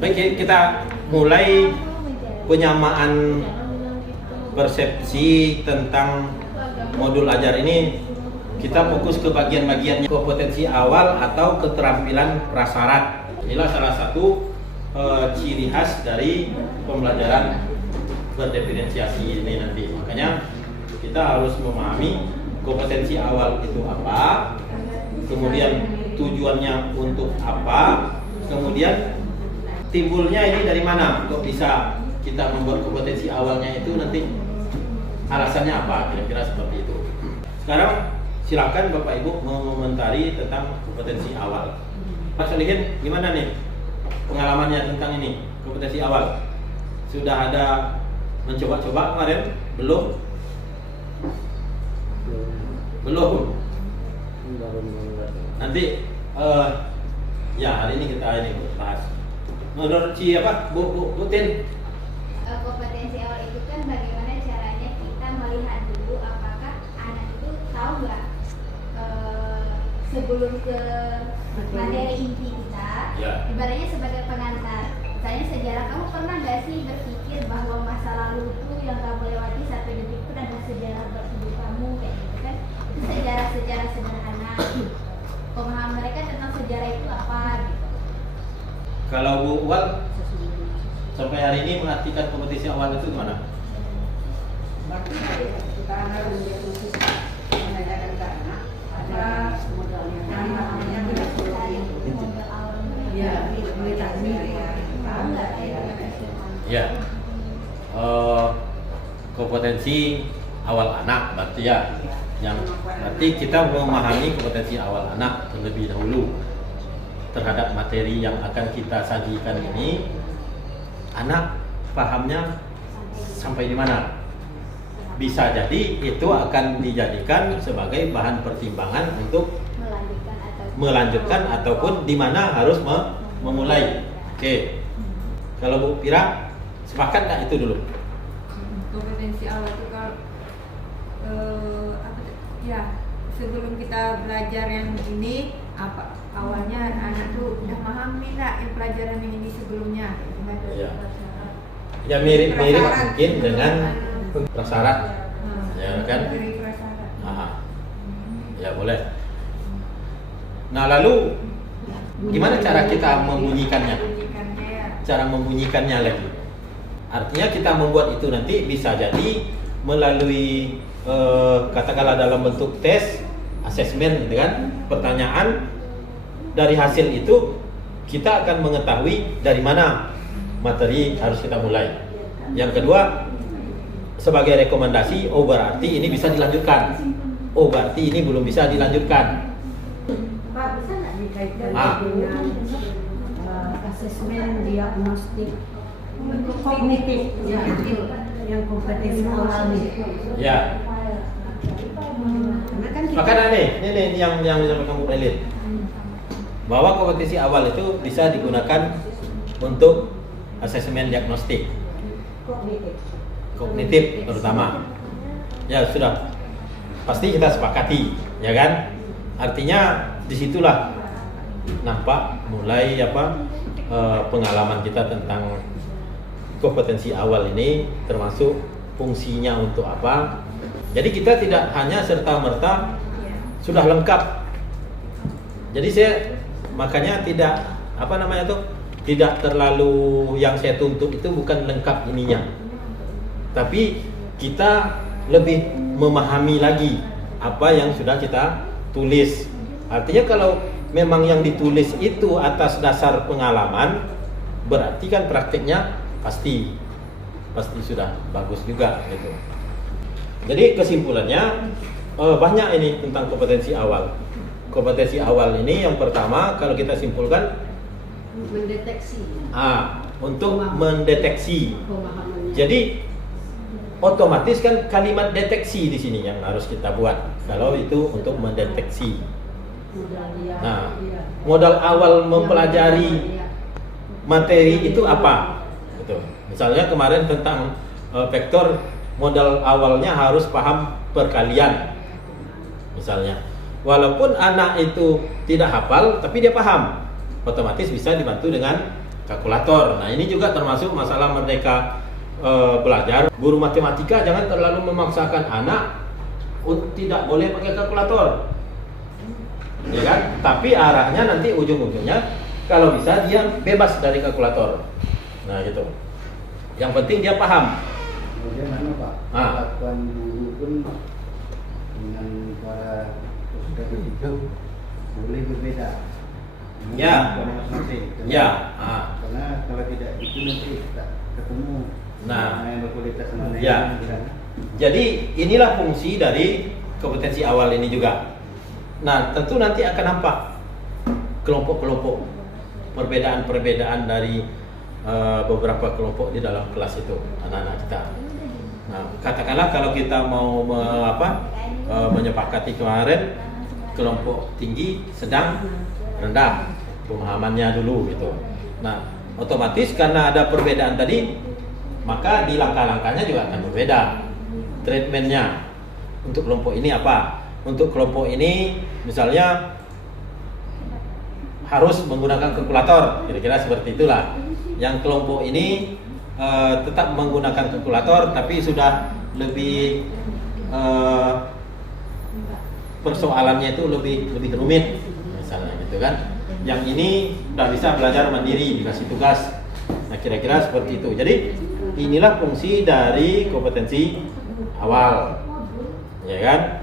Baik, kita mulai penyamaan persepsi tentang modul ajar ini. Kita fokus ke bagian-bagiannya, kompetensi awal atau keterampilan prasyarat. Inilah salah satu ciri khas dari pembelajaran berdiferensiasi ini nanti. Makanya kita harus memahami kompetensi awal itu apa, kemudian tujuannya untuk apa, kemudian timbulnya ini dari mana, kok bisa kita membuat kompetensi awalnya itu, nanti alasannya apa, kira-kira seperti itu. Sekarang silakan Bapak Ibu mengomentari tentang kompetensi awal. Mas Solihin, gimana nih pengalamannya tentang ini, kompetensi awal? Sudah ada mencoba-coba kemarin? Belum? Belum. Nanti ya hari ini kita bahas. Menurut siapa? Bu Tin? Kompetensi awal itu kan bagaimana caranya kita melihat dulu apakah anak itu tahu nggak sebelum ke materi inti kita, Ya. ibaratnya sebagai pengantar. Misalnya sejarah, kamu pernah nggak sih berpikir bahwa masa lalu itu yang kamu lewati sampai detik itu adalah sejarah hidup kamu, kayak gitu kan? Itu sejarah sederhana. Pemahaman mereka tentang sejarah itu apa gitu. Kalau Bu Wal sampai hari ini mengartikan kompetisi awal itu gimana? Berarti kita harus menanyakan ke anak ada modalnya, namanya Modal awalnya. ya kita sendiri ya. Tahu nggak Ya. Kompetensi awal anak berarti ya. Yang berarti kita memahami kompetensi awal anak terlebih dahulu terhadap materi yang akan kita sajikan ini. Anak pahamnya sampai di mana? Bisa jadi itu akan dijadikan sebagai bahan pertimbangan untuk melanjutkan ataupun di mana harus memulai. Oke. Kalau Bu Pira sepakat nggak itu dulu? Kompetensi awal itu kalau ya sebelum kita belajar yang ini apa awalnya anak tuh udah memahami nggak yang pelajaran yang ini sebelumnya gitu kan? Ya. Ya mirip-mirip mungkin dengan prasyarat, ya kan? Dari prasyarat. Aha. Ya boleh. Nah lalu gimana cara kita membunyikannya? Bunyikannya ya. Cara membunyikannya lagi. Artinya kita membuat itu nanti bisa jadi melalui katakanlah dalam bentuk tes, asesmen, gitu kan? Pertanyaan. Dari hasil itu kita akan mengetahui dari mana materi harus kita mulai. Yang kedua, sebagai rekomendasi, oh berarti ini bisa dilanjutkan. Oh berarti ini belum bisa dilanjutkan. Pak, bisa nggak dikaitkan Ah. dengan asesmen diagnostik kognitif ya, yang kompetensi awal nih? Ya. Karena kan kita Maka ini yang disampaikan Bu Elin, bahwa kompetisi awal itu bisa digunakan untuk asesmen diagnostik kognitif terutama. Ya sudah, pasti kita sepakati, ya kan? Artinya disitulah nampak mulai pengalaman kita tentang kompetensi awal ini, termasuk fungsinya untuk apa. Jadi kita tidak hanya serta-merta sudah lengkap. Jadi saya makanya tidak tidak terlalu yang saya tuntut itu bukan lengkap ininya, tapi kita lebih memahami lagi apa yang sudah kita tulis. Artinya kalau memang yang ditulis itu atas dasar pengalaman, berarti kan praktiknya pasti sudah bagus juga gitu. Jadi kesimpulannya banyak ini tentang kompetensi awal. Kompetensi awal ini yang pertama kalau kita simpulkan mendeteksi untuk mendeteksi. pemahamannya. Jadi otomatis kan kalimat deteksi di sini yang harus kita buat. Kalau itu untuk mendeteksi. Nah, modal awal mempelajari materi itu apa? Gitu. Misalnya kemarin tentang vektor, modal awalnya harus paham perkalian. Misalnya, walaupun anak itu tidak hafal, tapi dia paham, otomatis bisa dibantu dengan kalkulator. Nah, ini juga termasuk masalah merdeka belajar. Guru matematika jangan terlalu memaksakan anak tidak boleh pakai kalkulator, ya kan? Tapi arahnya nanti ujung-ujungnya kalau bisa dia bebas dari kalkulator. Nah, gitu. Yang penting dia paham. Kemudian Pak, perlakuan guru pun dengan para peserta itu boleh berbeda. Ya. Masing-masing. Ya. Karena kalau tidak itu nanti tak ketemu. Nah, yang berkualitas mana ya. yang Jadi inilah fungsi dari kompetensi awal ini juga. Nah, tentu nanti akan nampak kelompok-kelompok, perbedaan-perbedaan dari beberapa kelompok di dalam kelas itu, anak-anak kita. Nah, katakanlah kalau kita mau menyepakati kemarin kelompok tinggi, sedang, rendah pemahamannya dulu gitu. Nah, otomatis karena ada perbedaan tadi, maka di langkah-langkahnya juga akan berbeda. Treatmentnya untuk kelompok ini apa? Untuk kelompok ini misalnya harus menggunakan kalkulator, kira-kira seperti itulah. Yang kelompok ini tetap menggunakan kalkulator, tapi sudah lebih persoalannya itu lebih rumit, misalnya gitu kan. Yang ini sudah bisa belajar mandiri, dikasih tugas. Nah, kira-kira seperti itu. Jadi inilah fungsi dari kompetensi awal, ya kan?